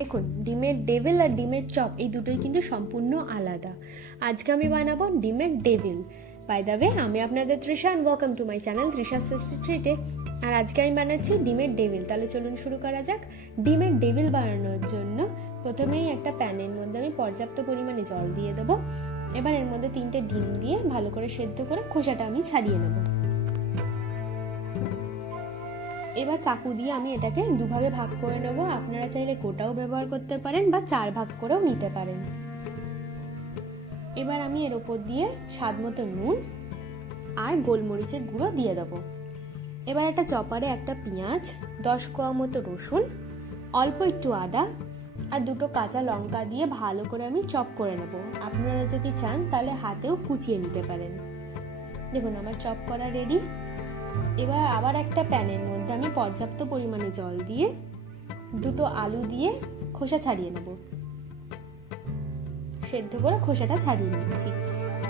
দেখুন, ডিমের ডেভিল আর ডিমের চপ এই দুটোই কিন্তু সম্পূর্ণ আলাদা। আজকে আমি বানাবো ডিমের ডেভিল। বাই দ্য ওয়ে, আমি আপনাদের Trisha and welcome to my channel Trisha ট্রিটে। আর আজকে আমি বানাচ্ছি ডিমের ডেভিল। তাহলে চলুন শুরু করা যাক। ডিমের ডেভিল বানানোর জন্য প্রথমেই একটা প্যানের মধ্যে আমি পর্যাপ্ত পরিমাণে জল দিয়ে দেবো। এবার এর মধ্যে 3টে ডিম দিয়ে ভালো করে সেদ্ধ করে খোসাটা আমি ছাড়িয়ে নেবো। এবার চাকু দিয়ে আমি এটাকে দুভাগে ভাগ করে নেব। আপনারা চাইলে গোটাও ব্যবহার করতে পারেন বা 4 ভাগ করেও নিতে পারেন। এবার আমি এর ওপর দিয়ে স্বাদ মতো নুন আর গোলমরিচের গুঁড়ো দিয়ে দেবো। এবার একটা চপারে একটা পেঁয়াজ, 10 কোয়া মতো রসুন, অল্প একটু আদা আর 2টো কাঁচা লঙ্কা দিয়ে ভালো করে আমি চপ করে নেব। আপনারা যদি চান তাহলে হাতেও কুচিয়ে নিতে পারেন। দেখুন, আমার চপ করা রেডি। এবার আবার একটা প্যানের মধ্যে আমি পর্যাপ্ত পরিমাণে জল দিয়ে 2টো আলু দিয়ে খোসা ছাড়িয়ে নেব। সেদ্ধ করে খোসাটা ছাড়িয়ে নিচ্ছি।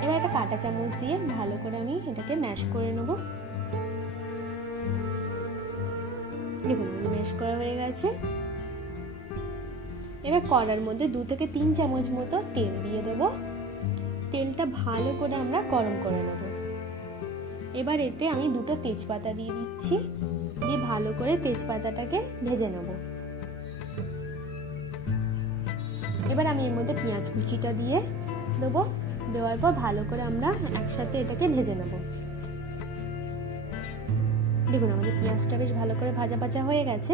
এবার একটা কাঁটা চামচ দিয়ে ভালো করে আমি এটাকে ম্যাশ করে নেব। দেখুন, ম্যাশ করা হয়ে গেছে। এবার কড়ার মধ্যে 2 থেকে 3 চামচ মতো তেল দিয়ে দেব। তেলটা ভালো করে আমরা গরম করে নেব। এবার এতে আমি 2টো তেজপাতা দিয়ে দিচ্ছি, দিয়ে ভালো করে তেজপাতাটাকে ভেজে নেব। এবার আমি এর মধ্যে পেঁয়াজ কুচিটা দিয়ে দেবো। দেওয়ার পর ভালো করে আমরা একসাথে এটাকে ভেজে নেব। দেখুন, আমাদের পেঁয়াজটা বেশ ভালো করে ভাজা ভাজা হয়ে গেছে।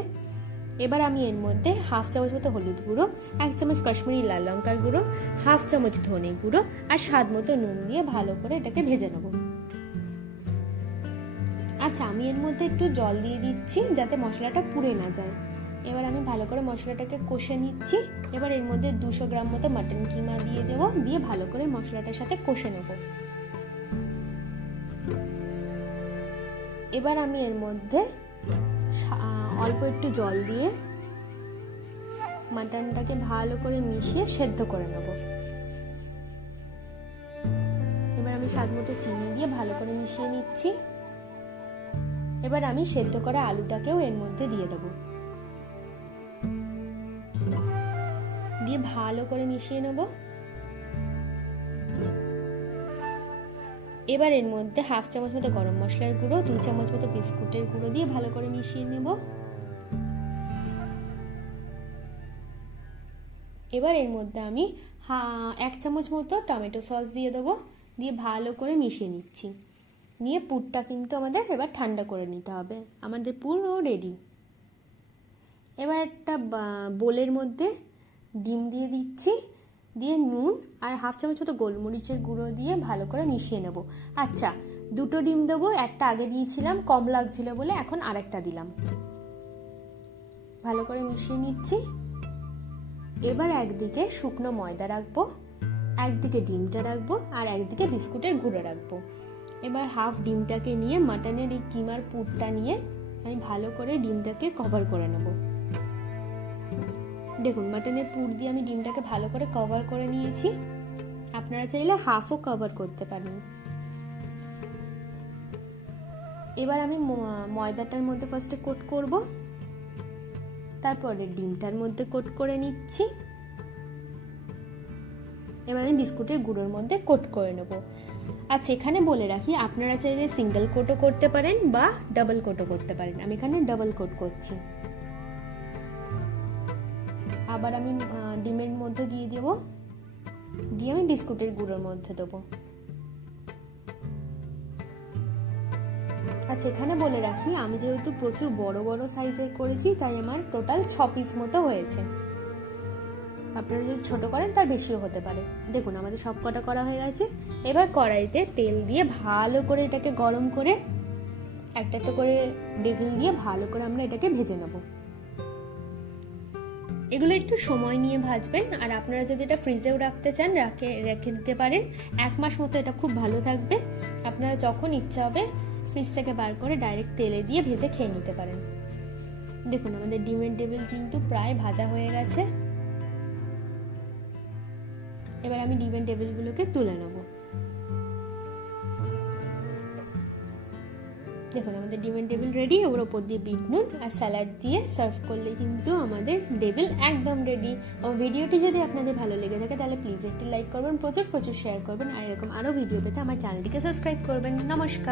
এবার আমি এর মধ্যে 1/2 চামচ মতো হলুদ গুঁড়ো, 1 চামচ কাশ্মীরি লাল লঙ্কার গুঁড়ো, 1/2 চামচ ধনে গুঁড়ো আর স্বাদ মতো নুন দিয়ে ভালো করে এটাকে ভেজে নেব। আচ্ছা, আমি এর মধ্যে একটু জল দিয়ে দিচ্ছি যাতে মশলাটা পুড়ে না যায়। এবার আমি ভালো করে মশলাটাকে কষে নিচ্ছি। এবার এর মধ্যে 200 গ্রাম মতো মাটন কিমা দিয়ে দেবো, দিয়ে ভালো করে মশলাটার সাথে কষে নেব। এবার আমি এর মধ্যে অল্প একটু জল দিয়ে মাটনটাকে ভালো করে মিশিয়ে সেদ্ধ করে নেব। এবার আমি স্বাদ মতো চিনি দিয়ে ভালো করে মিশিয়ে নিচ্ছি। এবার আমি সেদ্ধ করা আলুটাকেও এর মধ্যে দিয়ে দেবো, দিয়ে ভালো করে মিশিয়ে নেব। এবার এর মধ্যে 1/2 চামচ মতো গরম মশলার গুঁড়ো, 2 চামচ মতো বিস্কুটের গুঁড়ো দিয়ে ভালো করে মিশিয়ে নেব। এবার এর মধ্যে আমি 1 চামচ মতো টমেটো সস দিয়ে দেবো, দিয়ে ভালো করে মিশিয়ে নিচ্ছি। নিয়ে পুরটা কিন্তু আমাদের এবার ঠান্ডা করে নিতে হবে। আমাদের পুরো রেডি। এবার একটা বোলের মধ্যে ডিম দিয়ে দিচ্ছি, দিয়ে নুন আর 1/2 চামচ মতো গোলমরিচের গুঁড়ো দিয়ে ভালো করে মিশিয়ে নেব। আচ্ছা, 2টো ডিম দেবো, একটা আগে দিয়েছিলাম, কম লাগছিল বলে এখন আরেকটা দিলাম। ভালো করে মিশিয়ে নিচ্ছি। এবার একদিকে শুকনো ময়দা রাখবো, একদিকে ডিমটা রাখবো আর একদিকে বিস্কুটের গুঁড়ো রাখবো। এবার 1/2 ডিমটাকে নিয়ে মাটনের এই কিমার পুরটা নিয়ে আমি ভালো করে ডিমটাকে কভার করে নেব। দেখুন, মাটনের পুর দিয়ে আমি ডিমটাকে ভালো করে কভার করে নিয়েছি। আপনারা চাইলে হাফও কভার করতে পারেন। এবার আমি ময়দাটার মধ্যে ফার্স্টে কোট করব, তারপরে ডিমটার মধ্যে কোট করে নিচ্ছি। এবার আমি বিস্কুটের গুঁড়োর মধ্যে কোট করে নেব। আচ্ছা, এখানে বলে রাখি, আপনারা চাইলে সিঙ্গেল কোটও করতে পারেন বা ডাবল কোটও করতে পারেন। আমি এখানে ডাবল কোট করছি। আবার আমি ডিমের মধ্যে দিয়ে দেবো, দিয়ে আমি বিস্কুটের গুঁড়োর মধ্যে দেবো। আচ্ছা, এখানে বলে রাখি, আমি যেহেতু প্রচুর বড় বড় সাইজের করেছি তাই আমার টোটাল 6 পিস মতো হয়েছে। আপনারা যদি ছোট করেন তার বেশিও হতে পারে। দেখুন, আমাদের সব কটা করা হয়ে গেছে। এবার কড়াইতে তেল দিয়ে ভালো করে এটাকে গরম করে একটা একটা করে ডেভিল দিয়ে ভালো করে আমরা এটাকে ভেজে নেব। এগুলো একটু সময় নিয়ে ভাজবেন। আর আপনারা যদি এটা ফ্রিজেও রাখতে চান রেখে দিতে পারেন। 1 মাস মতো এটা খুব ভালো থাকবে। আপনারা যখন ইচ্ছা হবে ফ্রিজ থেকে বার করে ডাইরেক্ট তেলে দিয়ে ভেজে খেয়ে নিতে পারেন। দেখুন, আমাদের ডিমের ডেভিল কিন্তু প্রায় ভাজা হয়ে গেছে। এবার আমি ডিমের ডেভিলগুলোকে তুলে নেব। দেখুন আমাদের ডিমের ডেভিল রেডি। ওর ওপর দিয়ে বিট নুন আর স্যালাড দিয়ে সার্ভ করলে কিন্তু আমাদের ডেভিল একদম রেডি। আমার ভিডিওটি যদি আপনাদের ভালো লেগে থাকে তাহলে প্লিজ একটি লাইক করবেন, প্রচুর শেয়ার করবেন, আর এরকম আরও ভিডিও পেতে আমার চ্যানেলটিকে সাবস্ক্রাইব করবেন। নমস্কার।